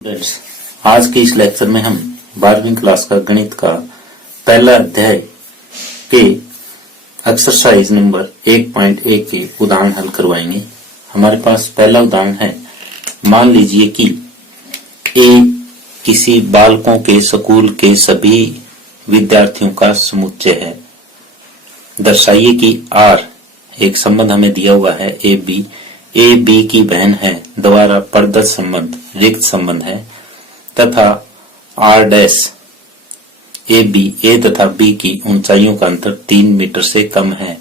Students, आज के इस लेक्चर में हम 12वीं क्लास का गणित का पहला अध्याय के एक्सरसाइज नंबर 1.1 के उदाहरण हल करवाएंगे। हमारे पास पहला उदाहरण है। मान लीजिए कि ए किसी बालकों के स्कूल के सभी विद्यार्थियों का समुच्चय है। दर्शाइए कि आर एक संबंध हमें दिया हुआ है ए बी की बहन है द्वारा प्रदत्त संबंध रिक्त संबंध है तथा आर डैश ए तथा बी की ऊंचाइयों का अंतर 3 मीटर से कम है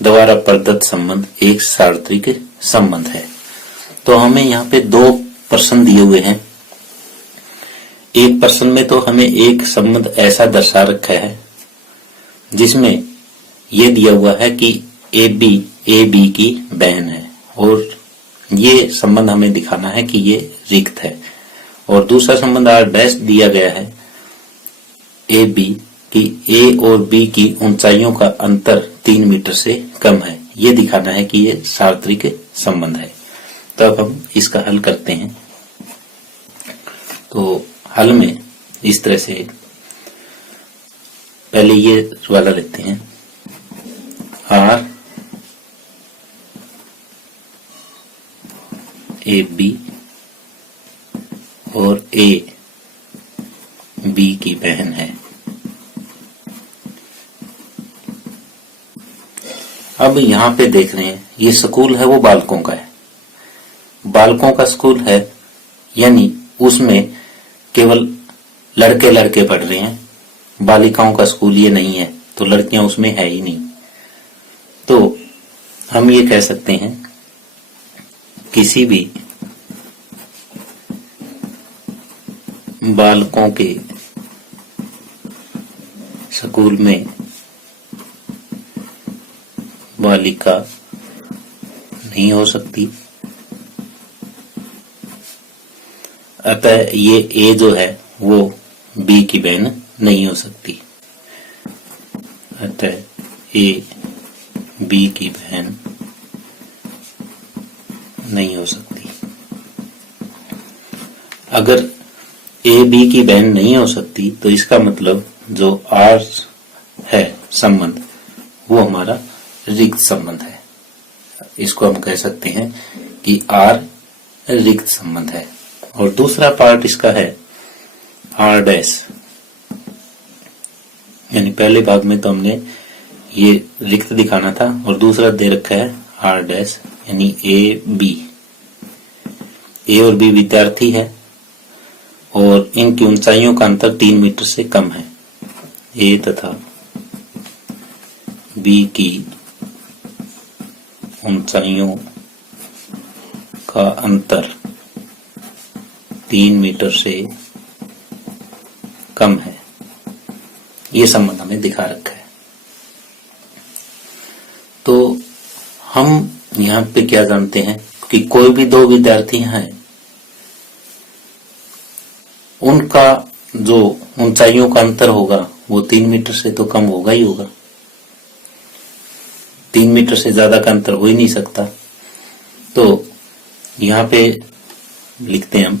द्वारा प्रदत्त संबंध एक सार्वत्रिक संबंध है। तो हमें यहाँ पे दो प्रश्न दिए हुए हैं। एक प्रश्न में तो हमें एक संबंध ऐसा दर्शा रखा है जिसमें यह दिया हुआ है कि ए बी की बहन है और ये संबंध हमें दिखाना है कि ये रिक्त है। और दूसरा संबंध आर डैश दिया गया है ए बी की ए और बी की ऊंचाइयों का अंतर 3 मीटर से कम है। ये दिखाना है कि ये सार्वत्रिक संबंध है। तो अब हम इसका हल करते हैं। तो हल में इस तरह से पहले ये वाला लेते हैं। आर ए बी और ए बी की बहन है। अब यहां पे देख रहे हैं ये स्कूल है वो बालकों का है। बालकों का स्कूल है यानी उसमें केवल लड़के पढ़ रहे हैं। बालिकाओं का स्कूल ये नहीं है तो लड़कियां उसमें है ही नहीं। तो हम ये कह सकते हैं किसी भी बालकों के स्कूल में बालिका नहीं हो सकती। अतः ये ए जो है वो बी की बहन नहीं हो सकती। अतः ए बी की बहन नहीं हो सकती। अगर ए बी की बहन नहीं हो सकती तो इसका मतलब जो आर है संबंध वो हमारा रिक्त संबंध है। इसको हम कह सकते हैं कि आर रिक्त संबंध है। और दूसरा पार्ट इसका है आर डैश, यानी पहले भाग में तो हमने ये रिक्त दिखाना था और दूसरा दे रखा है आर डैश यानी ए और बी विद्यार्थी है और इनकी ऊंचाइयों का अंतर 3 मीटर से कम है। ए तथा बी की ऊंचाइयों का अंतर 3 मीटर से कम है। ये संबंध हमें दिखा रखा है। तो हम यहाँ पे क्या जानते हैं कि कोई भी दो विद्यार्थी हैं उनका जो ऊंचाइयों का अंतर होगा वो 3 मीटर से तो कम होगा ही होगा। 3 मीटर से ज्यादा का अंतर हो ही नहीं सकता। तो यहाँ पे लिखते हैं हम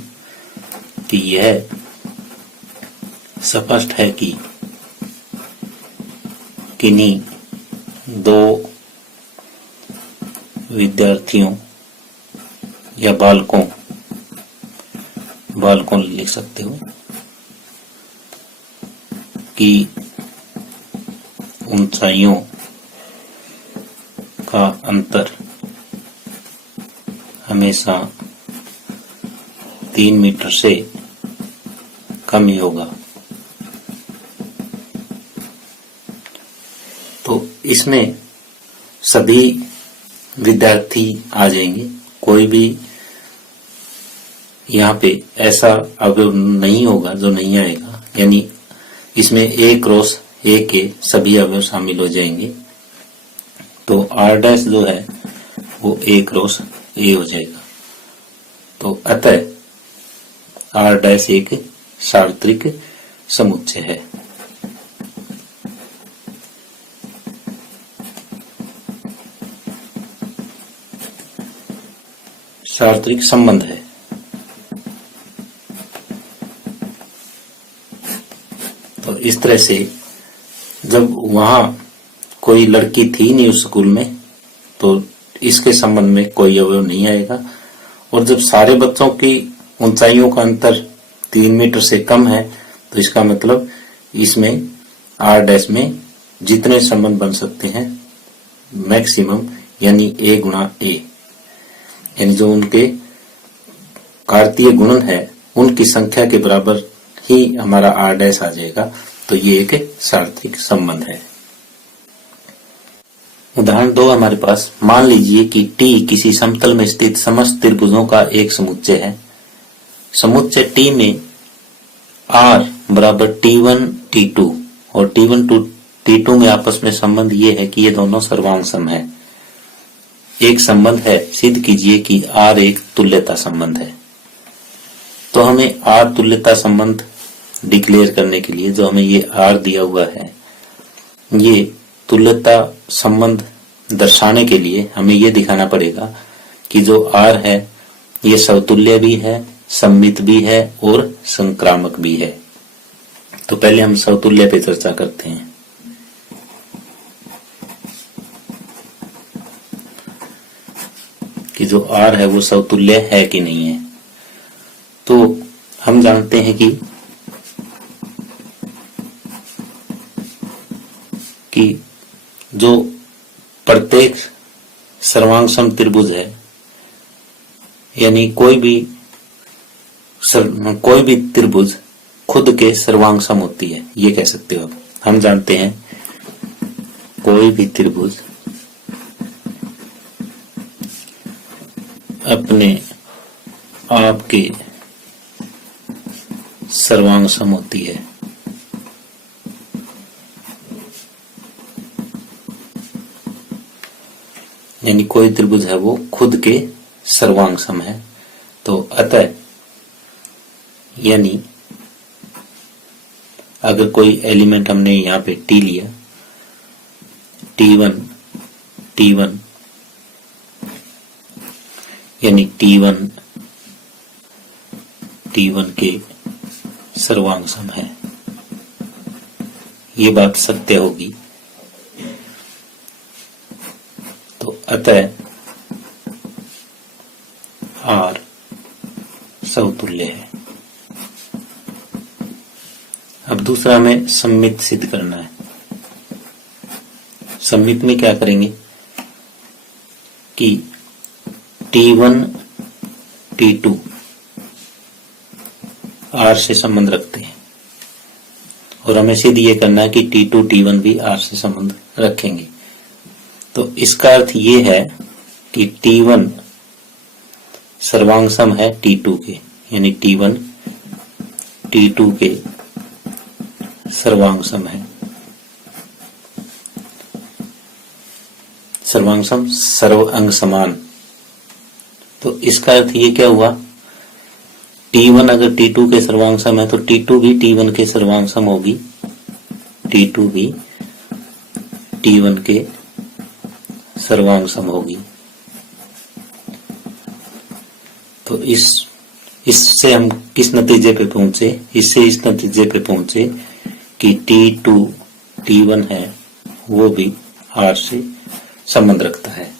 कि यह स्पष्ट है कि किन्हीं दो विद्यार्थियों या बालकों लिख सकते हो कि ऊंचाइयों का अंतर हमेशा 3 मीटर से कम ही होगा। तो इसमें सभी विद्यार्थी आ जाएंगे। कोई भी यहाँ पे ऐसा अवयव नहीं होगा जो नहीं आएगा, यानी इसमें ए क्रॉस ए के सभी अवयव शामिल हो जाएंगे। तो आर डैश जो है वो ए क्रॉस ए हो जाएगा। तो अतः आर डैश एक सार्वत्रिक समुच्चय है। सार्वत्रिक संबंध है। इस तरह से जब वहां कोई लड़की थी नहीं उस स्कूल में, तो इसके संबंध में कोई अवयव नहीं आएगा। और जब सारे बच्चों की ऊंचाइयों का अंतर 3 मीटर से कम है, तो इसका मतलब इसमें आर डैश में जितने संबंध बन सकते हैं मैक्सिमम, यानी a गुणा a, यानी जो उनके कार्तीय गुणन है उनकी संख्या के बराबर ही हमारा आर डैश आ जाएगा। तो ये एक सार्वत्रिक संबंध है। उदाहरण 2 हमारे पास, मान लीजिए कि T किसी समतल में स्थित समस्त त्रिभुजों का एक समुच्चय है। समुच्चय T में R बराबर T1 T2 और T1 T2 में आपस में संबंध ये है कि ये दोनों सर्वांग सम है। एक संबंध है, सिद्ध कीजिए कि R एक तुल्यता संबंध है। तो हमें R तुल्यता संबंध डिक्लेयर करने के लिए जो हमें ये R दिया हुआ है, ये तुल्यता संबंध दर्शाने के लिए हमें ये दिखाना पड़ेगा कि जो R है ये समतुल्य भी है, सममित भी है और संक्रामक भी है। तो पहले हम समतुल्य पे चर्चा करते हैं। कि जो R है वो समतुल्य है कि नहीं है। तो हम जानते हैं कि जो प्रत्येक सर्वांग सम त्रिभुज है, यानी कोई भी त्रिभुज खुद के सर्वांग सम होती है, ये कह सकते हो। हम जानते हैं कोई भी त्रिभुज अपने आप के सर्वांग सम होती है। यानी कोई त्रिभुज है वो खुद के सर्वांग सम है। तो अतः यानी अगर कोई एलिमेंट हमने यहाँ पे T लिया, T1 यानी T1 के सर्वांग सम है, ये बात सत्य होगी। तो अतः R समतुल्य है। अब दूसरा हमें सममित सिद्ध करना है। सममित में क्या करेंगे कि T1 T2 R से संबंध रखते हैं और हमें सिद्ध ये करना है कि T2 T1 भी R से संबंध रखेंगे। तो इसका अर्थ ये है कि T1 सर्वांग सम है T2 के, यानी T1 T2 के सर्वांग सम है। सर्वांग सम सर्व अंग समान। तो इसका अर्थ ये क्या हुआ, T1 अगर T2 के सर्वांग सम है तो T2 भी T1 के सर्वांग सम होगी, T2 भी T1 के सर्वांग सम होगी। तो इससे हम किस नतीजे पे पहुंचे, इससे इस नतीजे पे पहुंचे कि T2 T1 है वो भी R से संबंध रखता है।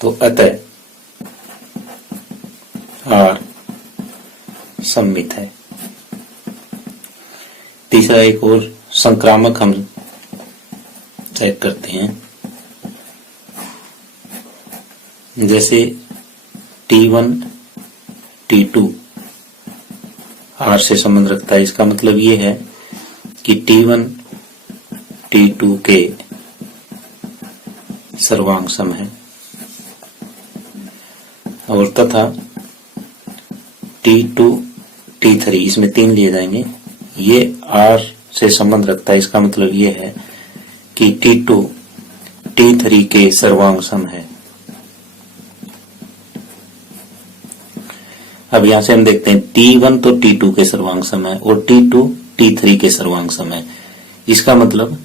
तो अतः R सममित है। तीसरा एक और संक्रामक हम चेक करते हैं। जैसे T1 T2 R से संबंध रखता है, इसका मतलब ये है कि T1 T2 के सर्वांग सम है और तथा T2 T3, इसमें 3 लिए जाएंगे, ये R से संबंध रखता है। इसका मतलब ये है कि T2 T3 के सर्वांग सम है। अब यहां से हम देखते हैं T1 तो T2 के सर्वांग सम है और T2 T3 के सर्वांग सम है। इसका मतलब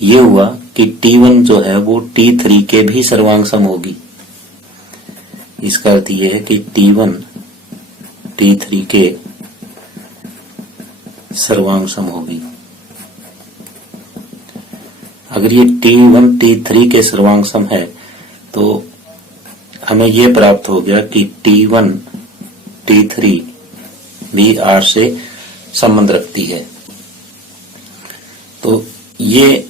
ये हुआ कि T1 जो है वो T3 के भी सर्वांग सम होगी। इसका अर्थ ये है कि T1 T3 के सर्वांग सम होगी। अगर ये T1 T3 के सर्वांग सम है तो हमें ये प्राप्त हो गया कि T1 T3 भी R से संबंध रखती है। तो ये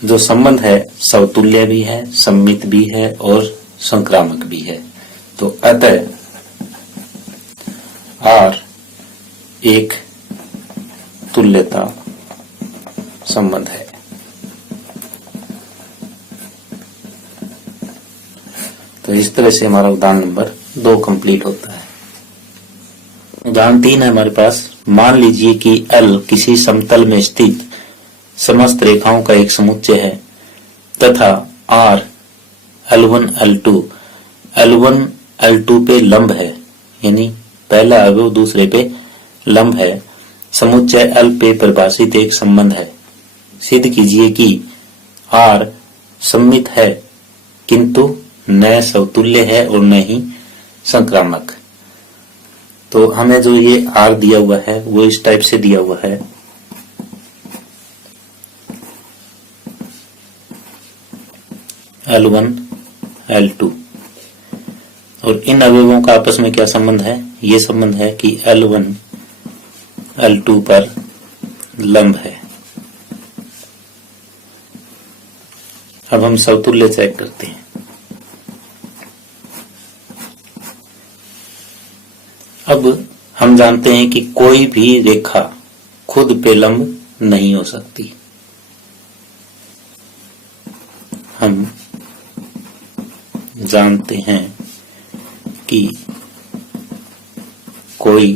जो संबंध है समतुल्य भी है, सम्मित भी है और संक्रामक भी है। तो अतः R एक तुल्यता संबंध है। तो इस तरह से हमारा उदाहरण नंबर 2 कंप्लीट होता है। उदाहरण 3 है हमारे पास। मान लीजिए कि L किसी समतल में स्थित समस्त रेखाओं का एक समुच्चय है तथा R L1 L2 पे लंब है, यानी पहला अवयव दूसरे पे लंब है। समुच्चय L पे परिभाषित एक संबंध है। सिद्ध कीजिए कि R सम्मित है किंतु न समतुल्य है और न ही संक्रामक। तो हमें जो ये R दिया हुआ है वो इस टाइप से दिया हुआ है। L1 L2 और इन अवयवों का आपस में क्या संबंध है? ये संबंध है कि L1 L2 पर लंब है। अब हम समतुल्य चेक करते हैं। अब हम जानते हैं कि कोई भी रेखा खुद पे लंब नहीं हो सकती। हम जानते हैं कि कोई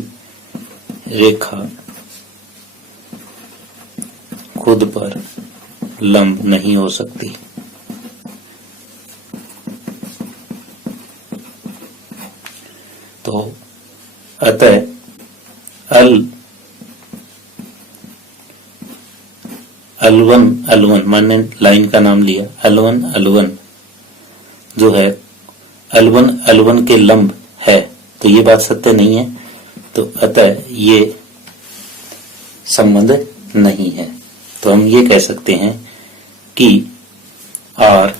रेखा खुद पर लंब नहीं हो सकती। तो अतः L1 मैंने लाइन का नाम लिया। L1 जो है L1 के लंब है, तो ये बात सत्य नहीं है। तो अतः ये संबंध नहीं है। तो हम ये कह सकते हैं कि R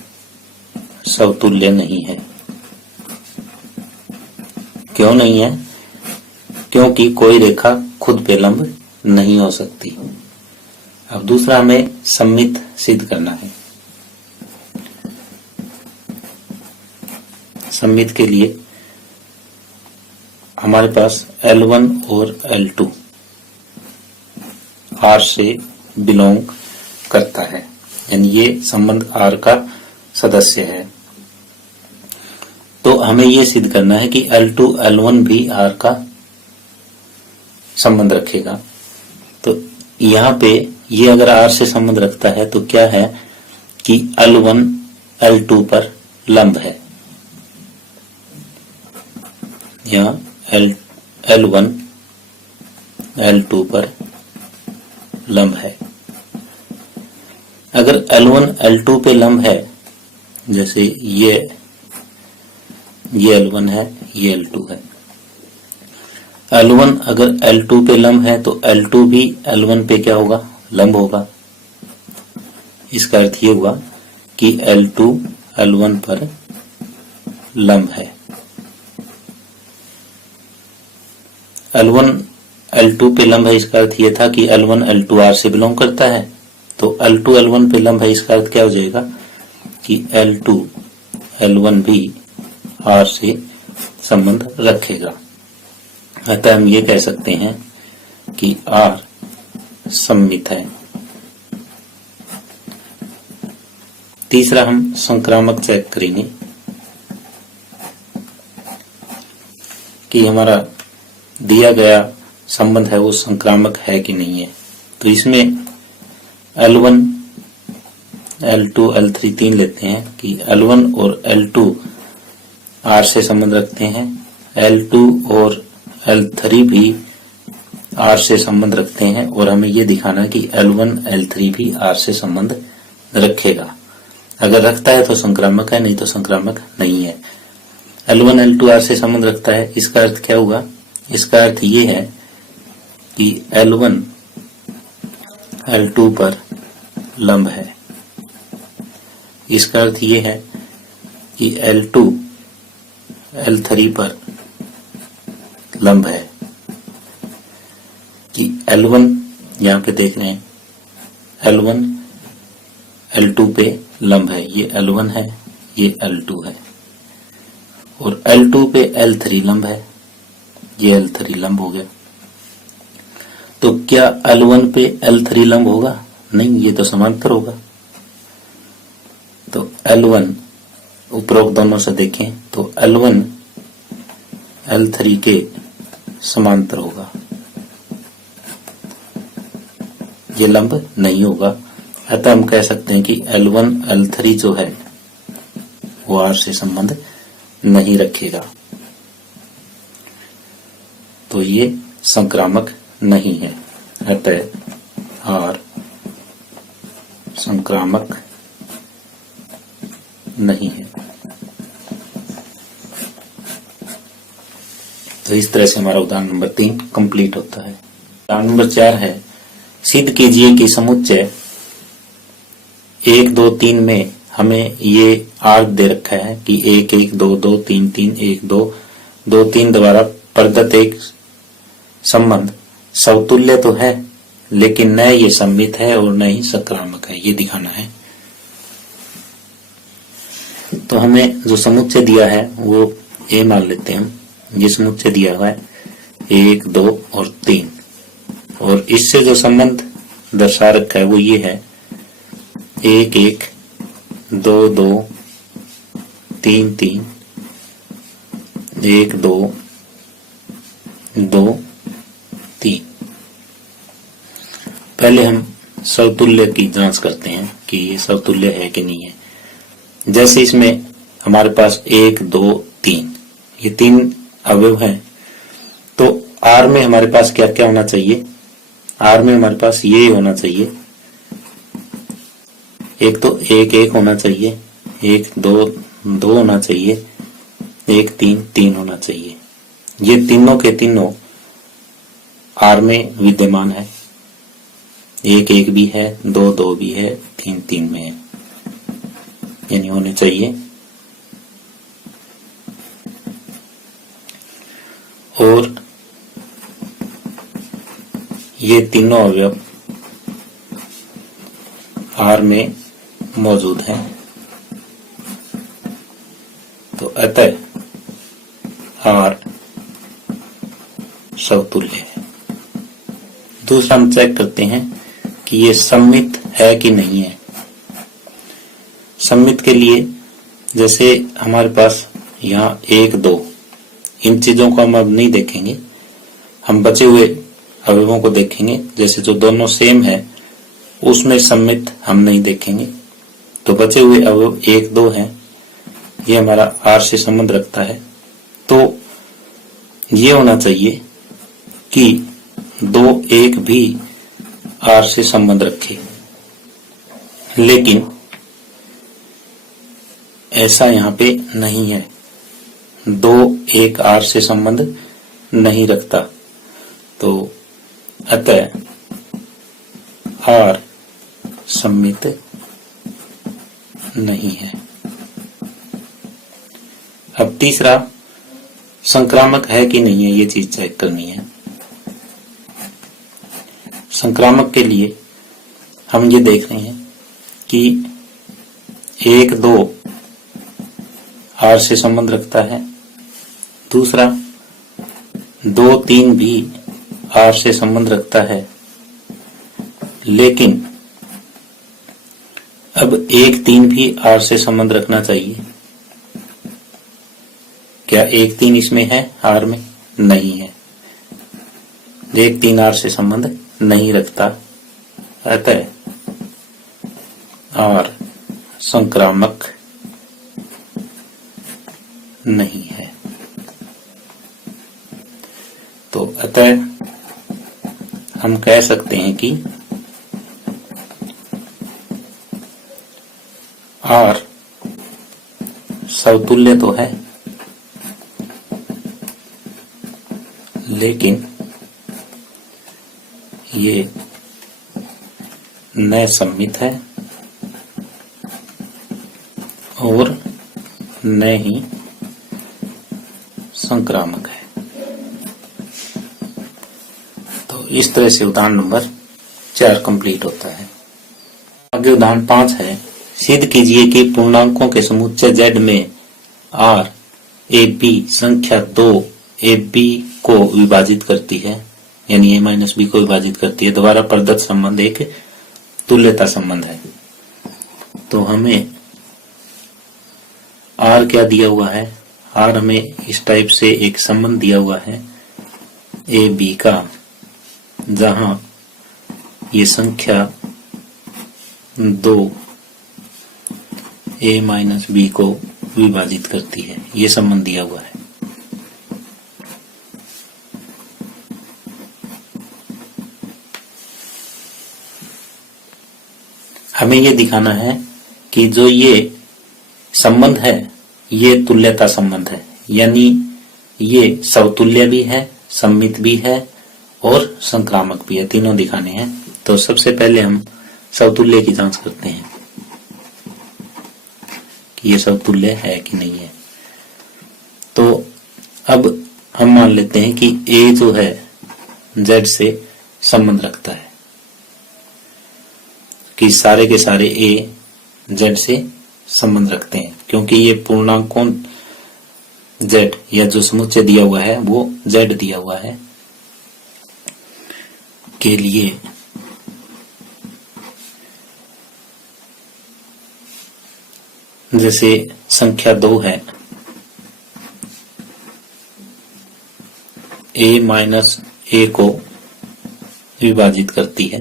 समतुल्य नहीं है। क्यों नहीं है? क्योंकि कोई रेखा खुद पे लंब नहीं हो सकती। अब दूसरा हमें सम्मित सिद्ध करना है। सम्मित के लिए हमारे पास L1 और L2 R से बिलोंग करता है, यानी ये संबंध R का सदस्य है। तो हमें ये सिद्ध करना है कि L2 L1 भी R का संबंध रखेगा। तो यहाँ पे ये अगर R से संबंध रखता है तो क्या है कि L1 L2 पर लंब है। यहाँ L1 L2 पर लंब है। अगर L1 L2 पे लंब है, जैसे ये L1 है, ये L2 है। L1 अगर L2 पे लंब है तो L2 भी L1 पे क्या होगा? लंब होगा। इसका अर्थ ये हुआ कि L2 L1 पर लंब है। L1 L2 पे लंब है, इसका अर्थ ये था कि L1 L2 R से बिलोंग करता है। तो L2 L1 पे लंब है, इसका अर्थ क्या हो जाएगा कि L2 L1 भी R से संबंध रखेगा। अतः हम ये कह सकते हैं कि R सम्मित है। तीसरा हम संक्रामक चेक करेंगे कि हमारा दिया गया संबंध है वो संक्रामक है कि नहीं है। तो इसमें L1 L2 L3 तीन लेते हैं कि L1 और L2 R से संबंध रखते हैं, L2 और L3 भी R से संबंध रखते हैं, और हमें ये दिखाना है कि L1 L3 भी R से संबंध रखेगा। अगर रखता है तो संक्रामक है, नहीं तो संक्रामक नहीं है। L1 L2 R से संबंध रखता है, इसका अर्थ क्या हुआ? इसका अर्थ ये है कि L1 L2 पर लंब है। इसका अर्थ ये है कि L2 L3 पर लंब है, कि L1 यहाँ पे देख रहे हैं L1 L2 पे लंब है, ये L1 है, ये L2 है, और L2 पे L3 लंब है, ये L3 लंब हो गया। तो क्या L1 पे L3 लंब होगा? नहीं, ये तो समांतर होगा। तो L1 उपरोक्त दोनों से देखें तो L1 L3 के समांतर होगा, ये लंब नहीं होगा। अतः हम कह सकते हैं कि L1 L3 जो है वो R से संबंध नहीं रखेगा, तो ये संक्रामक नहीं है। अतः R संक्रामक नहीं है। तो इस तरह से हमारा उदाहरण नंबर 3 कंप्लीट होता है। उदाहरण नंबर 4 है, सिद्ध कीजिए कि समुच्चय 1 2 3 में हमें ये आर्क दे रखा है कि 1 1 2 2 3 3 1 2 2 3 द्वारा प्रदत्त एक संबंध समतुल्य तो है, लेकिन न ये सममित है और न ही संक्रामक है, ये दिखाना है। तो हमें जो समुच्चय दिया है वो ए मान लेते हैं हम। ये समुच्चय दिया हुआ है 1 2 और 3, और इससे जो संबंध दर्शा रखा है वो ये है 1 1 2 2 3 3 1 2 2 3। पहले हम समतुल्य की जांच करते हैं कि ये समतुल्य है कि नहीं है। जैसे इसमें हमारे पास 1 2 3 ये 3 अवयव हैं, तो R में हमारे पास क्या क्या होना चाहिए? R में हमारे पास ये होना चाहिए, एक तो 1 1 होना चाहिए, 1 2 2 होना चाहिए, 1 3 3 होना चाहिए। ये तीनों के तीनों R में विद्यमान है। 1 1 भी है, 2 2 भी है, 3 3 में है, यानी होने चाहिए। और ये तीनों अवयव R में मौजूद हैं, तो अतः R समतुल्य है। दूसरा हम चेक करते हैं कि ये सममित है कि नहीं है। सममित के लिए जैसे हमारे पास यहाँ 1 2 इन चीजों को हम अब नहीं देखेंगे, हम बचे हुए अवयवों को देखेंगे। जैसे जो दोनों सेम है उसमें सममित हम नहीं देखेंगे, तो बचे हुए अवयव 1 2 हैं, ये हमारा R से संबंध रखता है। तो ये होना चाहिए कि 2 1 भी R से संबंध रखे, लेकिन ऐसा यहाँ पे नहीं है। 2 1 R से संबंध नहीं रखता, तो अतः R सममित नहीं है। अब तीसरा, संक्रामक है कि नहीं है, ये चीज चेक करनी है। संक्रामक के लिए हम ये देख रहे हैं कि 1 2 R से संबंध रखता है, दूसरा 2 3 भी R से संबंध रखता है, लेकिन अब 1 3 भी R से संबंध रखना चाहिए। क्या 1 3 इसमें है? R में नहीं है। 1 3 R से संबंध नहीं रखता, अतः R संक्रामक नहीं है। तो अतः हम कह सकते हैं कि R समतुल्य तो है, लेकिन ये न सम्मित है और न ही संक्रामक है। तो इस तरह से उदाहरण नंबर 4 कंप्लीट होता है। आगे उदाहरण 5 है, सिद्ध कीजिए कि पूर्णांकों के समुच्चय Z में R ए बी संख्या 2 ए बी को विभाजित करती है, यानी a माइनस बी को विभाजित करती है। द्वारा प्रदत्त संबंध एक तुल्यता संबंध है। तो हमें R क्या दिया हुआ है, R हमें इस टाइप से एक संबंध दिया हुआ है ए बी का, जहां ये संख्या 2 a माइनस बी को विभाजित करती है, ये संबंध दिया हुआ है। हमें ये दिखाना है कि जो ये संबंध है ये तुल्यता संबंध है, यानी ये समतुल्य भी है, सम्मित भी है और संक्रामक भी है, तीनों दिखाने हैं। तो सबसे पहले हम समतुल्य की जांच करते हैं कि ये समतुल्य है कि नहीं है। तो अब हम मान लेते हैं कि A जो है Z से संबंध रखता है, कि सारे के सारे A Z से संबंध रखते हैं, क्योंकि ये पूर्णांकों Z या जो समुच्चय दिया हुआ है वो Z दिया हुआ है के लिए जैसे संख्या 2 है a माइनस a को विभाजित करती है,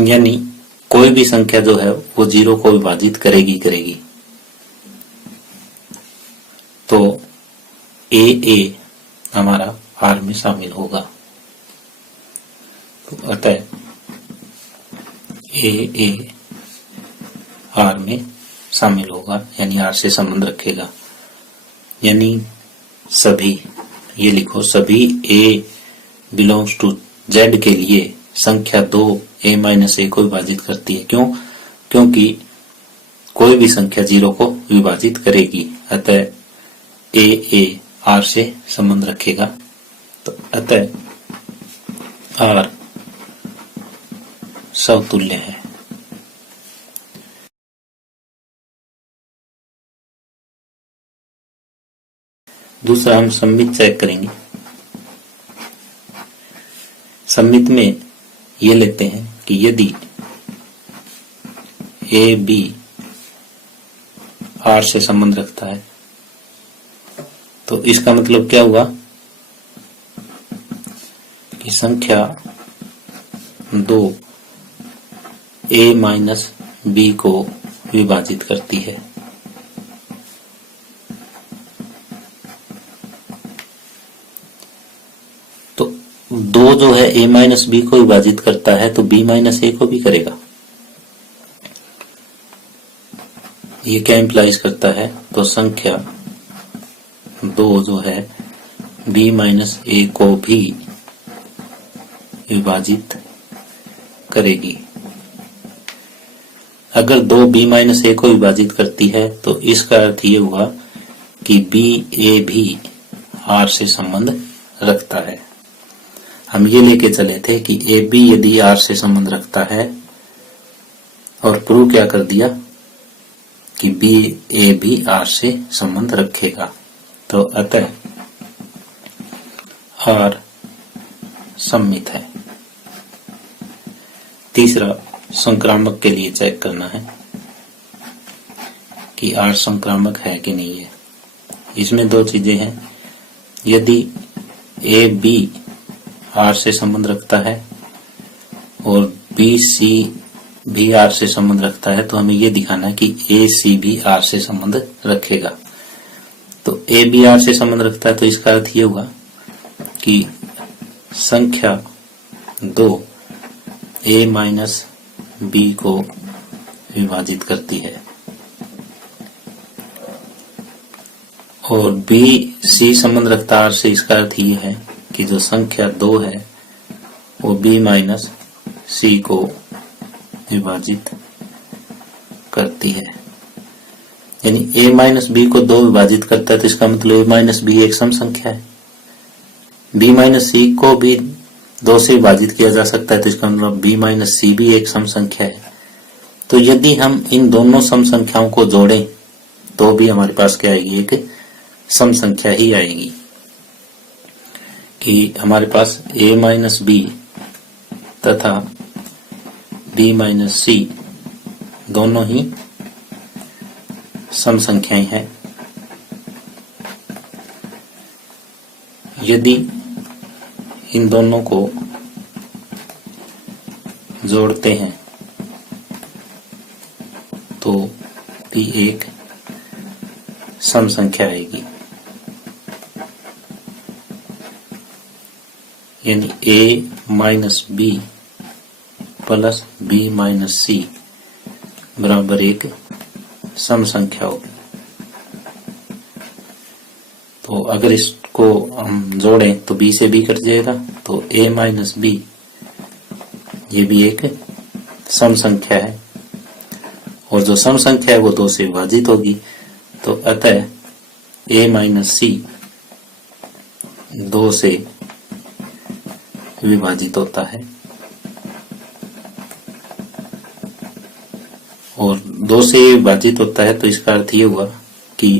यानी कोई भी संख्या जो है वो 0 को विभाजित करेगी। तो a हमारा R में शामिल होगा। तो अतः a R में शामिल होगा, यानी R से संबंध रखेगा। यानी सभी, ये लिखो, सभी a बिलोंग्स टू Z के लिए संख्या 2 a माइनस a को विभाजित करती है। क्यों? क्योंकि कोई भी संख्या 0 को विभाजित करेगी, अतः a R से संबंध रखेगा। तो अतः R समतुल्य है। दूसरा हम सम्मित चेक करेंगे। सम्मित में ये लेते हैं कि यदि ए बी R से संबंध रखता है तो इसका मतलब क्या हुआ कि संख्या 2 a माइनस बी को विभाजित करती है। तो 2 जो है a माइनस बी को विभाजित करता है तो b माइनस a को भी करेगा। ये क्या इंप्लाइज करता है? तो संख्या 2 जो है b माइनस a को भी विभाजित करेगी। अगर 2 b माइनस a को विभाजित करती है तो इसका अर्थ ये हुआ कि b a भी R से संबंध रखता है। हम ये लेके चले थे कि ए बी यदि R से संबंध रखता है, और प्रूव क्या कर दिया कि बी ए भी R से संबंध रखेगा। तो अतः R सम्मित है। तीसरा, संक्रामक के लिए चेक करना है कि R संक्रामक है कि नहीं है। इसमें 2 चीजें हैं। यदि ए बी R से संबंध रखता है और बी सी भी R से संबंध रखता है, तो हमें यह दिखाना है कि ए सी भी R से संबंध रखेगा। तो ए बी R से संबंध रखता है तो इसका अर्थ ये हुआ कि संख्या 2 a माइनस बी को विभाजित करती है और बी सी संबंध रखता आर से, इसका अर्थ ये है कि जो संख्या 2 है वो बी माइनस सी को विभाजित करती है। यानी a माइनस बी को 2 विभाजित करता है, तो इसका मतलब a माइनस बी एक सम संख्या है। b माइनस सी को भी 2 से विभाजित किया जा सकता है, तो इसका मतलब b माइनस सी भी एक सम संख्या है। तो यदि हम इन दोनों सम संख्याओं को जोड़ें तो भी हमारे पास क्या आएगी, एक सम संख्या ही आएगी। कि हमारे पास a माइनस बी तथा b माइनस सी दोनों ही सम संख्याएं हैं। यदि इन दोनों को जोड़ते हैं तो भी एक सम संख्या आएगी। यानी a minus B plus B minus C बराबर एक सम संख्या होगी। तो अगर इसको हम जोड़ें तो b से b कट जाएगा, तो a माइनस बी ये भी एक सम संख्या है, और जो सम संख्या है वो 2 से विभाजित होगी। तो अतः a माइनस सी 2 से विभाजित होता है, और 2 से विभाजित होता है, तो इसका अर्थ ये हुआ कि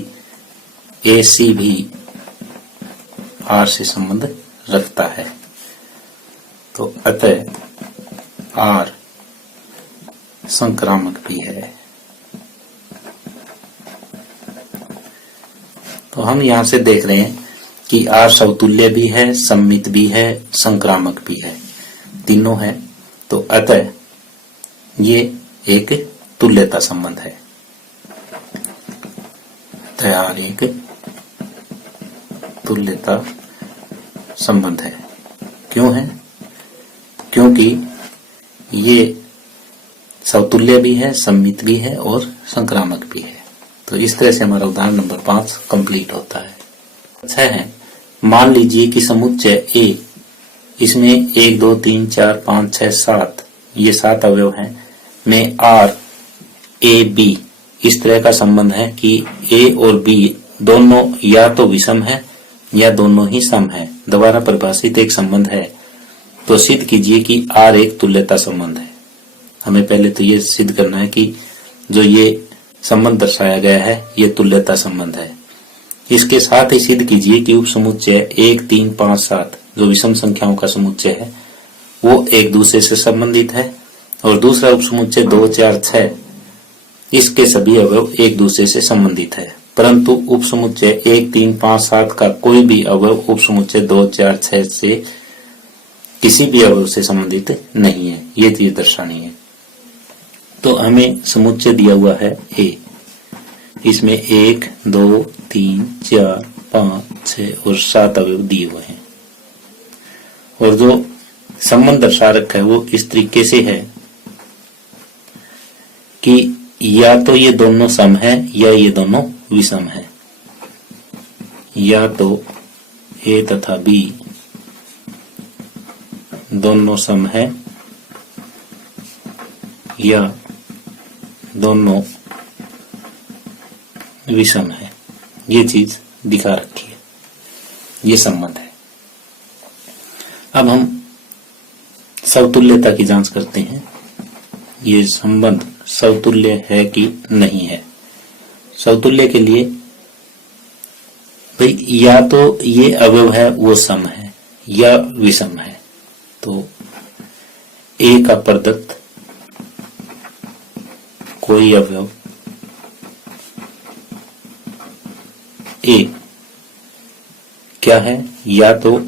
ए सी भी आर से संबंध रखता है। तो अतः आर संक्रामक भी है। तो हम यहां से देख रहे हैं कि आर समतुल्य भी है, सम्मित भी है, संक्रामक भी है, तीनों है। तो अतः ये एक तुल्यता संबंध है। आर एक तुल्यता संबंध है। क्यों है? क्योंकि ये समतुल्य भी है, सम्मित भी है और संक्रामक भी है। तो इस तरह से हमारा उदाहरण नंबर 5 कंप्लीट होता है। अच्छा है, मान लीजिए कि समुच्चय A, इसमें 1 2 3 4 5 6 7 ये 7 अवयव हैं, में R A B इस तरह का संबंध है कि A और B दोनों या तो विषम है या दोनों ही सम है। दोबारा परिभाषित एक संबंध है, तो सिद्ध कीजिए कि R एक तुल्यता संबंध है। हमें पहले तो ये सिद्ध करना है कि जो ये संबंध दर्शाया गया है ये तुल्यता संबंध है। इसके साथ ही सिद्ध कीजिए कि उपसमुच्चय 1 3 5 7 जो विषम संख्याओं का समुच्चय है वो एक दूसरे से संबंधित है, और दूसरा उपसमुच्चय 2 4 6 इसके सभी अवयव एक दूसरे से संबंधित है। परंतु उपसमुच्चय 1 3 5 7 का कोई भी अवयव उपसमुच्चय 2 4 6 से किसी भी अवयव से संबंधित नहीं है। ये चीज दर्शानी है। तो हमें समुच्चय दिया हुआ है A, इसमें 1 2 3 4 5 6 और 7 अवयव दिए हुए हैं, और जो संबंध दर्शा रखा है वो इस तरीके से है कि या तो ये दोनों सम है या ये दोनों विषम है। या तो A तथा B दोनों सम है या दोनों विषम है। ये चीज दिखा रखी है, ये संबंध है। अब हम समतुल्यता की जांच करते हैं। ये संबंध समतुल्य है कि नहीं है। समतुल्य के लिए भाई या तो ये अवयव है वो सम है या विषम है। तो A का प्रदत्त कोई अवयव A क्या है, या तो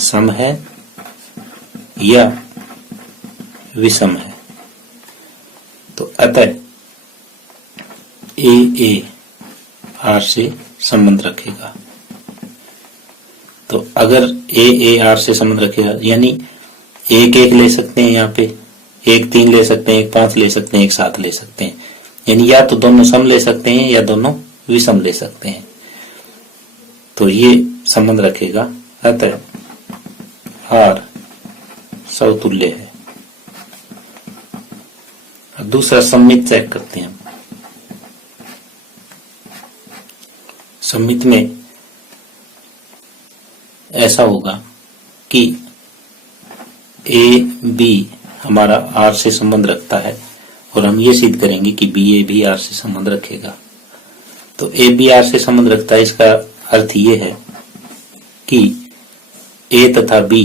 सम है या विषम है। तो अतः A R से संबंध रखेगा। तो अगर A R से संबंध रखेगा यानी 1 1 ले सकते हैं, यहाँ पे 1 3 ले सकते हैं, 1 5 ले सकते हैं, 1 7 ले सकते हैं। यानी या तो दोनों सम ले सकते हैं या दोनों विषम ले सकते हैं। तो ये संबंध रखेगा, अतः R समतुल्य है। अब दूसरा सममित चेक करते हैं। सममित में ऐसा होगा कि ए बी हमारा आर से संबंध रखता है और हम ये सिद्ध करेंगे कि बी ए भी आर से संबंध रखेगा। तो ए बी आर से संबंध रखता है, इसका अर्थ ये है कि ए तथा बी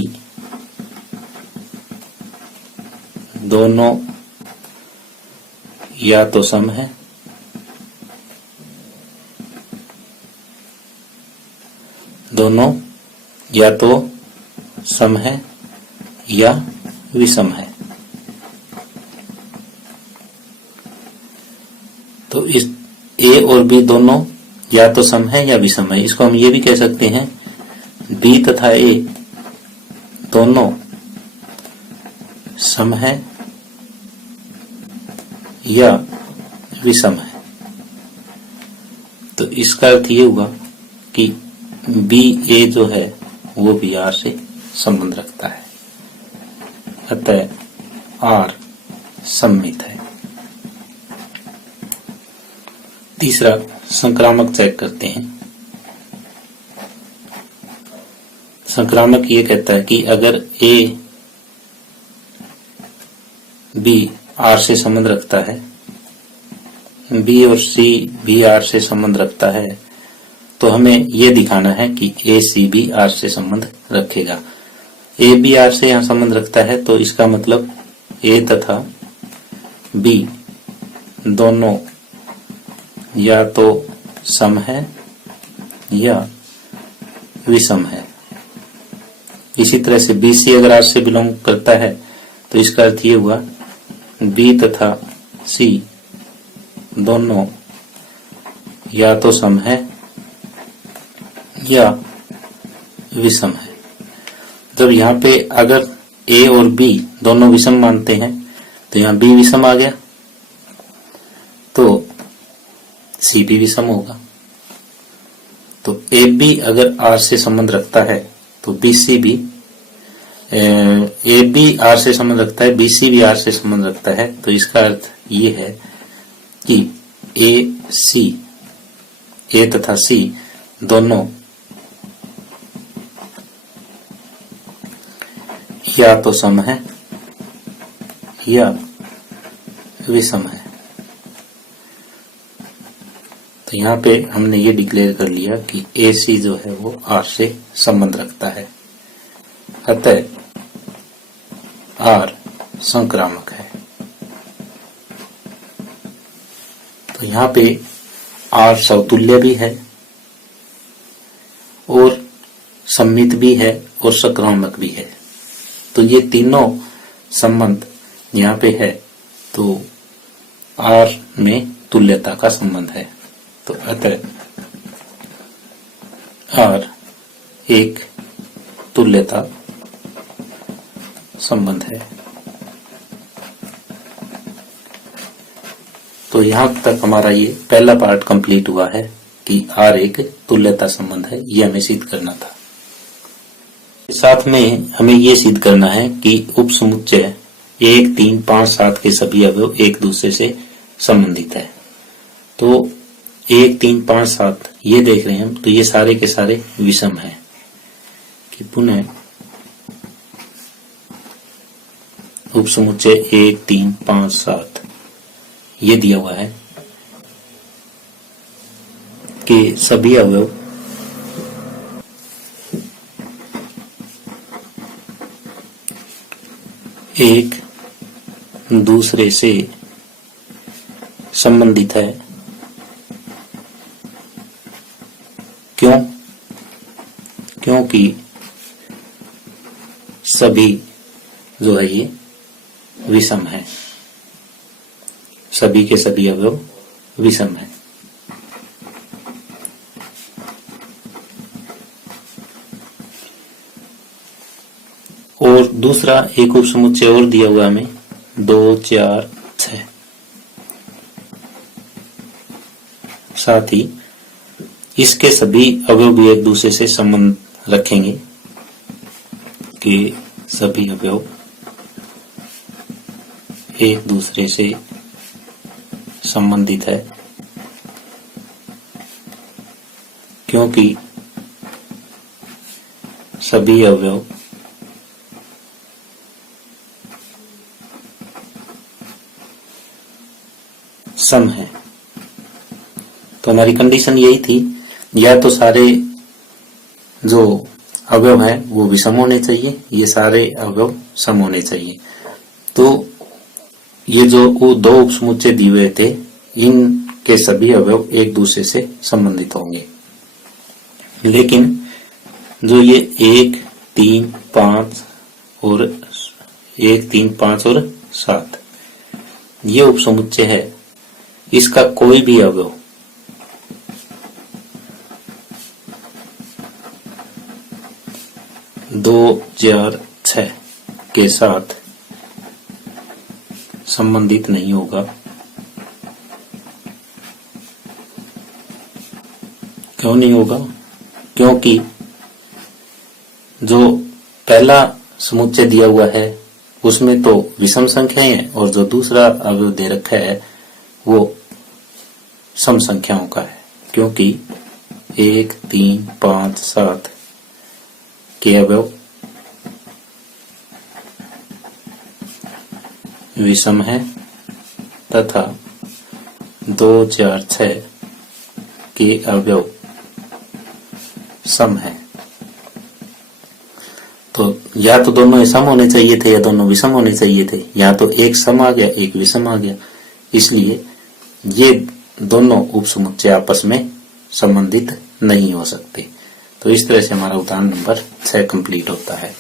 दोनों या तो सम है दोनों या तो सम है या विषम है। तो इस ए और बी दोनों या तो सम है या विषम है। इसको हम ये भी कह सकते हैं बी तथा ए दोनों सम है या विषम है। तो इसका अर्थ ये हुआ कि बी ए जो है वो भी आर से संबंध रखता है, अतः आर सममित है। तीसरा संक्रामक चेक करते हैं। संक्रामक ये कहता है कि अगर ए बी आर से संबंध रखता है, बी और सी भी आर से संबंध रखता है, तो हमें यह दिखाना है कि ए सी भी आर से संबंध रखेगा। ए बी आर से यहां संबंध रखता है, तो इसका मतलब ए तथा बी दोनों या तो सम है या विषम है। इसी तरह से बी सी अगर आर से बिलोंग करता है, तो इसका अर्थ ये हुआ बी तथा सी दोनों या तो सम है या विषम है। जब यहाँ पे अगर ए और बी दोनों विषम मानते हैं, तो यहाँ बी विषम आ गया, तो सी भी विषम होगा। तो ए बी अगर आर से संबंध रखता है, तो बी सी भी ए बी आर से संबंध रखता है, बी सी भी आर से संबंध रखता है। तो इसका अर्थ ये है कि ए तथा सी दोनों या तो सम है या विषम है। तो यहाँ पे हमने ये डिक्लेयर कर लिया कि ए सी जो है वो आर से संबंध रखता है, अतः आर संक्रामक है। तो यहाँ पे आर समतुल्य भी है और सममित भी है और संक्रामक भी है। तो ये तीनों संबंध यहाँ पे है, तो आर में तुल्यता का संबंध है। तो अतः आर एक तुल्यता संबंध है। तो यहां तक हमारा ये पहला पार्ट कंप्लीट हुआ है कि आर एक तुल्यता संबंध है, ये हमें सिद्ध करना था। साथ में हमें ये सिद्ध करना है कि उपसमुच्चय 1, 3, 5, 7 के सभी अवयव एक दूसरे से संबंधित है। तो 1, 3, 5, 7 ये देख रहे हैं हम, तो ये सारे के सारे विषम हैं। कि पुनः उपसमुच्चय 1, 3, 5, 7 ये दिया हुआ है कि सभी अवयव एक दूसरे से संबंधित है। क्यों? क्योंकि सभी जो है ये विषम है, सभी के सभी अवयव विषम है। और दूसरा एक उपसमुच्चय और दिया हुआ हमें 2, 4, 6। साथ ही इसके सभी अवयव भी एक दूसरे से संबंध रखेंगे कि सभी अवयव एक दूसरे से संबंधित है, क्योंकि सभी अवयव सम है। तो हमारी कंडीशन यही थी, या तो सारे जो अवयव हैं वो विषम होने चाहिए, ये सारे अवयव सम होने चाहिए। तो ये जो वो दो उपसमुच्चय दिए हुए थे, इनके सभी अवयव एक दूसरे से संबंधित होंगे। लेकिन जो ये 1, 3, 5 और 1, 3, 5 और 7 ये उपसमुच्चय है, इसका कोई भी अवयव दो, 4, 6 के साथ संबंधित नहीं होगा। क्यों नहीं होगा? क्योंकि जो पहला समुच्चय दिया हुआ है उसमें तो विषम संख्याएं हैं, और जो दूसरा अवयव दे रखा है वो सम संख्याओं का है, क्योंकि 1, 3, 5, 7 के अवयव विषम है तथा 2, 4, 6 के अवयव सम है। तो या तो दोनों सम होने चाहिए थे या दोनों विषम होने चाहिए थे, या तो एक सम आ गया एक विषम आ गया, इसलिए ये दोनों उपसमुच्चय आपस में संबंधित नहीं हो सकते। तो इस तरह से हमारा उदाहरण नंबर 6 कंप्लीट होता है।